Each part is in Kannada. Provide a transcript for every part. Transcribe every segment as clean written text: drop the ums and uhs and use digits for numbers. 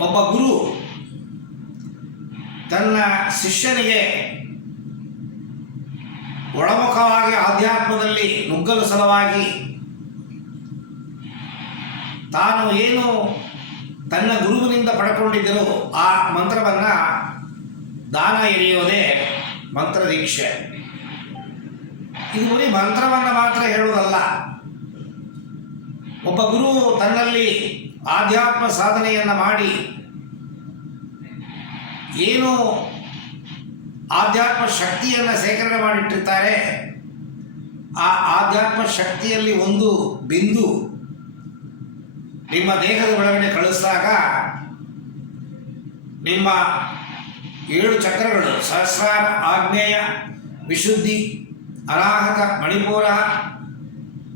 ಒಬ್ಬ ಗುರು ತನ್ನ ಶಿಷ್ಯನಿಗೆ ಒಳಮುಖವಾಗಿ ಆಧ್ಯಾತ್ಮದಲ್ಲಿ ನುಗ್ಗಲು ಸಲುವಾಗಿ ತಾನು ಏನು ತನ್ನ ಗುರುವಿನಿಂದ ಪಡ್ಕೊಂಡಿದ್ದರೂ ಆ ಮಂತ್ರವನ್ನು ದಾನ ಎರೆಯೋದೇ ಮಂತ್ರ ದೀಕ್ಷೆ. ಇದು ಬರೀ ಮಂತ್ರವನ್ನು ಮಾತ್ರ ಹೇಳುವುದಲ್ಲ. ಒಬ್ಬ ಗುರು ತನ್ನಲ್ಲಿ ಆಧ್ಯಾತ್ಮ ಸಾಧನೆಯನ್ನು ಮಾಡಿ ಏನು ಆಧ್ಯಾತ್ಮ ಶಕ್ತಿಯನ್ನು ಸೇಕರಣೆ ಮಾಡಿಟ್ಟಿರ್ತಾರೆ, ಆ ಆಧ್ಯಾತ್ಮ ಶಕ್ತಿಯಲ್ಲಿ ಒಂದು ಬಿಂದು ನಿಮ್ಮ ದೇಹದ ಒಳಗಡೆ ಕಳಿಸಿದಾಗ ನಿಮ್ಮ 7 ಚಕ್ರಗಳು ಸಹಸ್ರಾರ, ಆಗ್ನೇಯ, ವಿಶುದ್ಧಿ, ಅನಾಹತ, ಮಣಿಪೂರ,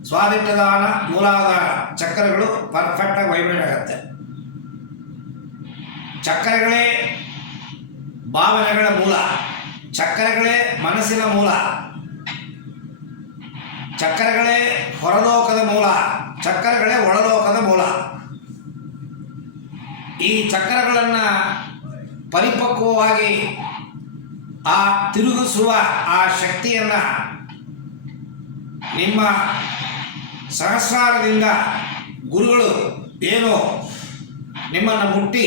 ಸ್ವಾದಿಷ್ಟದಾನ, ಮೂಲಾಧಾರ ಚಕ್ರಗಳು ಪರ್ಫೆಕ್ಟಾಗಿ ವೈಬ್ರೇಟ್ ಆಗುತ್ತೆ. ಚಕ್ರಗಳೇ ಭಾವನೆಗಳ ಮೂಲ, ಚಕ್ರಗಳೇ ಮನಸ್ಸಿನ ಮೂಲ, ಚಕ್ರಗಳೇ ಹೊರಲೋಕದ ಮೂಲ, ಚಕ್ರಗಳೇ ಒಳಲೋಕದ ಮೂಲ. ಈ ಚಕ್ರಗಳನ್ನು ಪರಿಪಕ್ವವಾಗಿ ಆ ತಿರುಗಿಸುವ ಆ ಶಕ್ತಿಯನ್ನು ನಿಮ್ಮ ಸಹಸ್ರಾರದಿಂದ ಗುರುಗಳು ಏನು ನಿಮ್ಮನ್ನು ಮುಟ್ಟಿ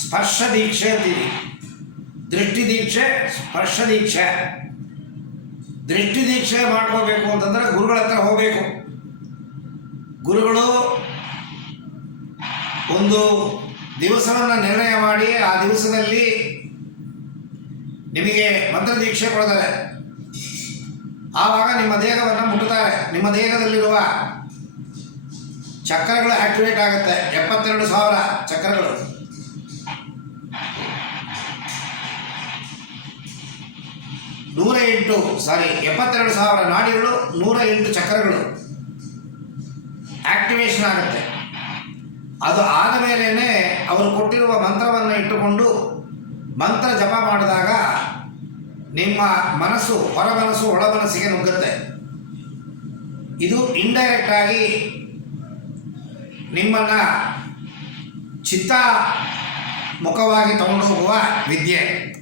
ಸ್ಪರ್ಶ ದೀಕ್ಷೆ ಅಂತೀವಿ. ದೃಷ್ಟಿ ದೀಕ್ಷೆ, ಸ್ಪರ್ಶ ದೀಕ್ಷೆ. ದೃಷ್ಟಿ ದೀಕ್ಷೆ ಮಾಡ್ಕೋಬೇಕು ಅಂತಂದರೆ ಗುರುಗಳ ಹತ್ರ ಹೋಗಬೇಕು. ಗುರುಗಳು ಒಂದು ದಿವಸವನ್ನು ನಿರ್ಣಯ ಮಾಡಿ ಆ ದಿವಸದಲ್ಲಿ ನಿಮಗೆ ಮಂತ್ರ ದೀಕ್ಷೆ ಕೊಡ್ತಾರೆ. ಆವಾಗ ನಿಮ್ಮ ದೇಹವನ್ನು ಮುಟ್ಟುತ್ತಾರೆ. ನಿಮ್ಮ ದೇಹದಲ್ಲಿರುವ ಚಕ್ರಗಳು ಆಕ್ಟಿವೇಟ್ ಆಗುತ್ತೆ. 72,000 ಚಕ್ರಗಳು. ನೂರ 72,000 ನಾಡಿಗಳು, 108 ಚಕ್ರಗಳು ಆಕ್ಟಿವೇಶನ್ ಆಗುತ್ತೆ. ಅದು ಆದ ಮೇಲೇ ಅವರು ಕೊಟ್ಟಿರುವ ಮಂತ್ರವನ್ನು ಇಟ್ಟುಕೊಂಡು ಮಂತ್ರ ಜಪ ಮಾಡಿದಾಗ ನಿಮ್ಮ ಮನಸ್ಸು ಹೊರ ಮನಸ್ಸು ಒಳ ಮನಸ್ಸಿಗೆ ನುಗ್ಗುತ್ತೆ. ಇದು ಇಂಡೈರೆಕ್ಟ್ ಆಗಿ ನಿಮ್ಮನ್ನು ಚಿತ್ತ ಮುಖವಾಗಿ ತಗೊಂಡು ಹೋಗುವ ವಿದ್ಯೆ.